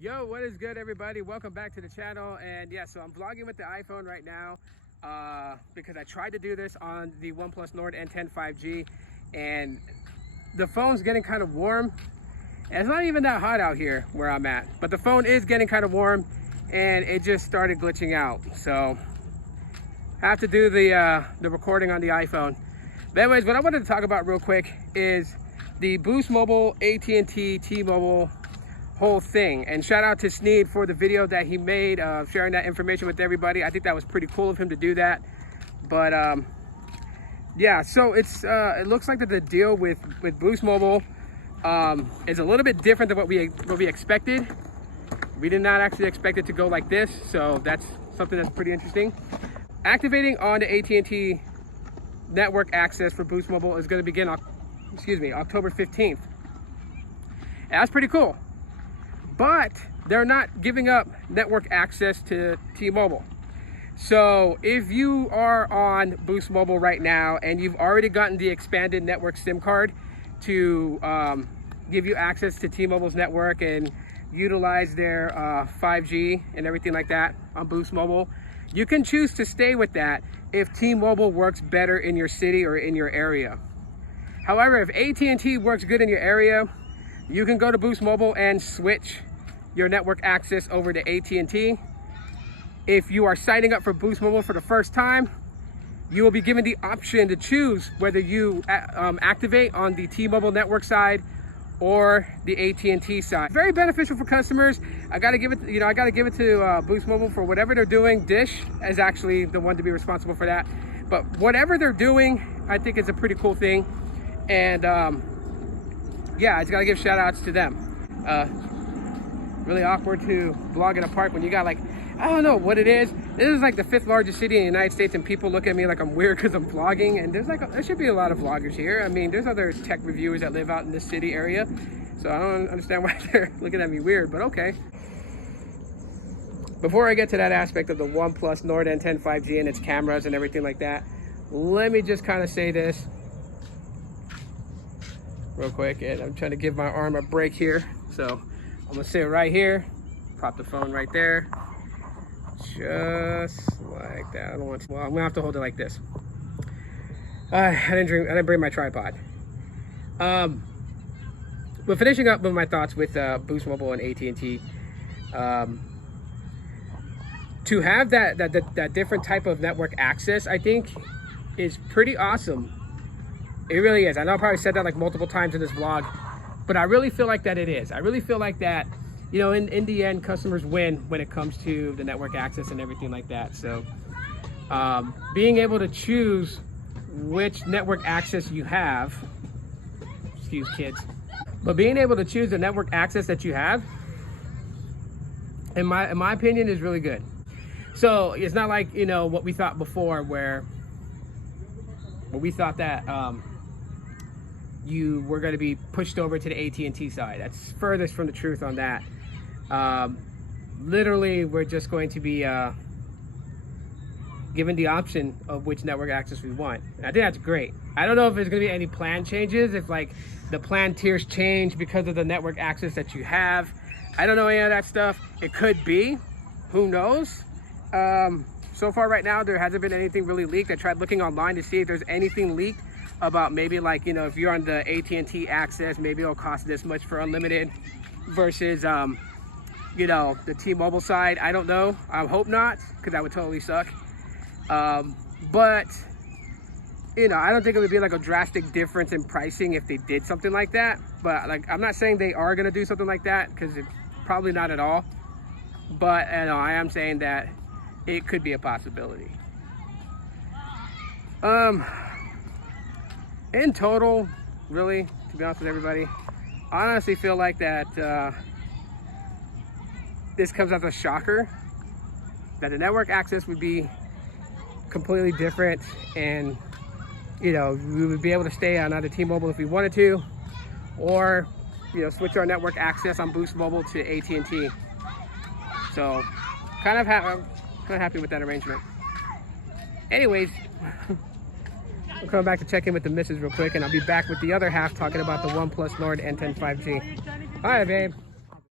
Yo, what is good, everybody? Welcome back to the channel. And yeah, so I'm vlogging with the iPhone right now because I tried to do this on the OnePlus Nord N10 5G, and the phone's getting kind of warm. And it's not even that hot out here where I'm at, but the phone is getting kind of warm, and it just started glitching out. So I have to do the recording on the iPhone. But anyways, what I wanted to talk about real quick is the Boost Mobile, AT&T, T-Mobile whole thing. And shout out to Sneed for the video that he made sharing that information with everybody. I think that was pretty cool of him to do that. But yeah, so it's it looks like that the deal with Boost Mobile is a little bit different than what we expected. We did not actually expect it to go like this, so that's something that's pretty interesting. Activating on the AT&T network access for Boost Mobile is going to begin October 15th. And that's pretty cool. But they're not giving up network access to T-Mobile. So if you are on Boost Mobile right now and you've already gotten the expanded network SIM card to give you access to T-Mobile's network and utilize their 5G and everything like that on Boost Mobile, you can choose to stay with that if T-Mobile works better in your city or in your area. However, if AT&T works good in your area, you can go to Boost Mobile and switch your network access over to AT&T. If you are signing up for Boost Mobile for the first time, you will be given the option to choose whether you activate on the T-Mobile network side or the AT&T side. Very beneficial for customers. I gotta give it, I gotta give it to Boost Mobile for whatever they're doing. Dish is actually the one to be responsible for that. But whatever they're doing, I think it's a pretty cool thing. And yeah, I just gotta give shout outs to them. Really awkward to vlog in a park when you got, like, I don't know what it is. This is like the 5th largest city in the United States, and people look at me like I'm weird because I'm vlogging. And there should be a lot of vloggers here. I mean, there's other tech reviewers that live out in this city area. So I don't understand why they're looking at me weird, but okay. Before I get to that aspect of the OnePlus Nord N10 5G and its cameras and everything like that, let me just kind of say this real quick. And I'm trying to give my arm a break here. So I'm gonna sit right here, prop the phone right there, just like that. I don't want to, well, I'm gonna have to hold it like this. I didn't bring my tripod. But finishing up with my thoughts with Boost Mobile and AT&T, to have that different type of network access, I think is pretty awesome. It really is. I know I probably said that like multiple times in this vlog, but I really feel like that it is. I really feel like that, in the end, customers win when it comes to the network access and everything like that. So being able to choose which network access you have, excuse kids, but being able to choose the network access that you have, in my opinion, is really good. So it's not like, what we thought before, where we thought that you were going to be pushed over to the AT&T side. That's furthest from the truth on that. Literally, we're just going to be given the option of which network access we want. I think that's great. I don't know if there's going to be any plan changes, if like the plan tiers change because of the network access that you have. I don't know any of that stuff. It could be, who knows? So far right now, there hasn't been anything really leaked. I tried looking online to see if there's anything leaked about maybe like, if you're on the AT&T access, maybe it'll cost this much for unlimited versus, the T-Mobile side. I don't know. I hope not, because that would totally suck. But, I don't think it would be like a drastic difference in pricing if they did something like that. But like, I'm not saying they are going to do something like that, because it's probably not at all. But, I am saying that it could be a possibility. In total, really, to be honest with everybody, I honestly feel like that this comes as a shocker, that the network access would be completely different, and we would be able to stay on either T-Mobile if we wanted to, or switch our network access on Boost Mobile to AT&T. So I'm kind of happy with that arrangement. Anyways, I'm coming back to check in with the missus real quick, and I'll be back with the other half talking about the OnePlus Nord N10 5G. Hi, babe.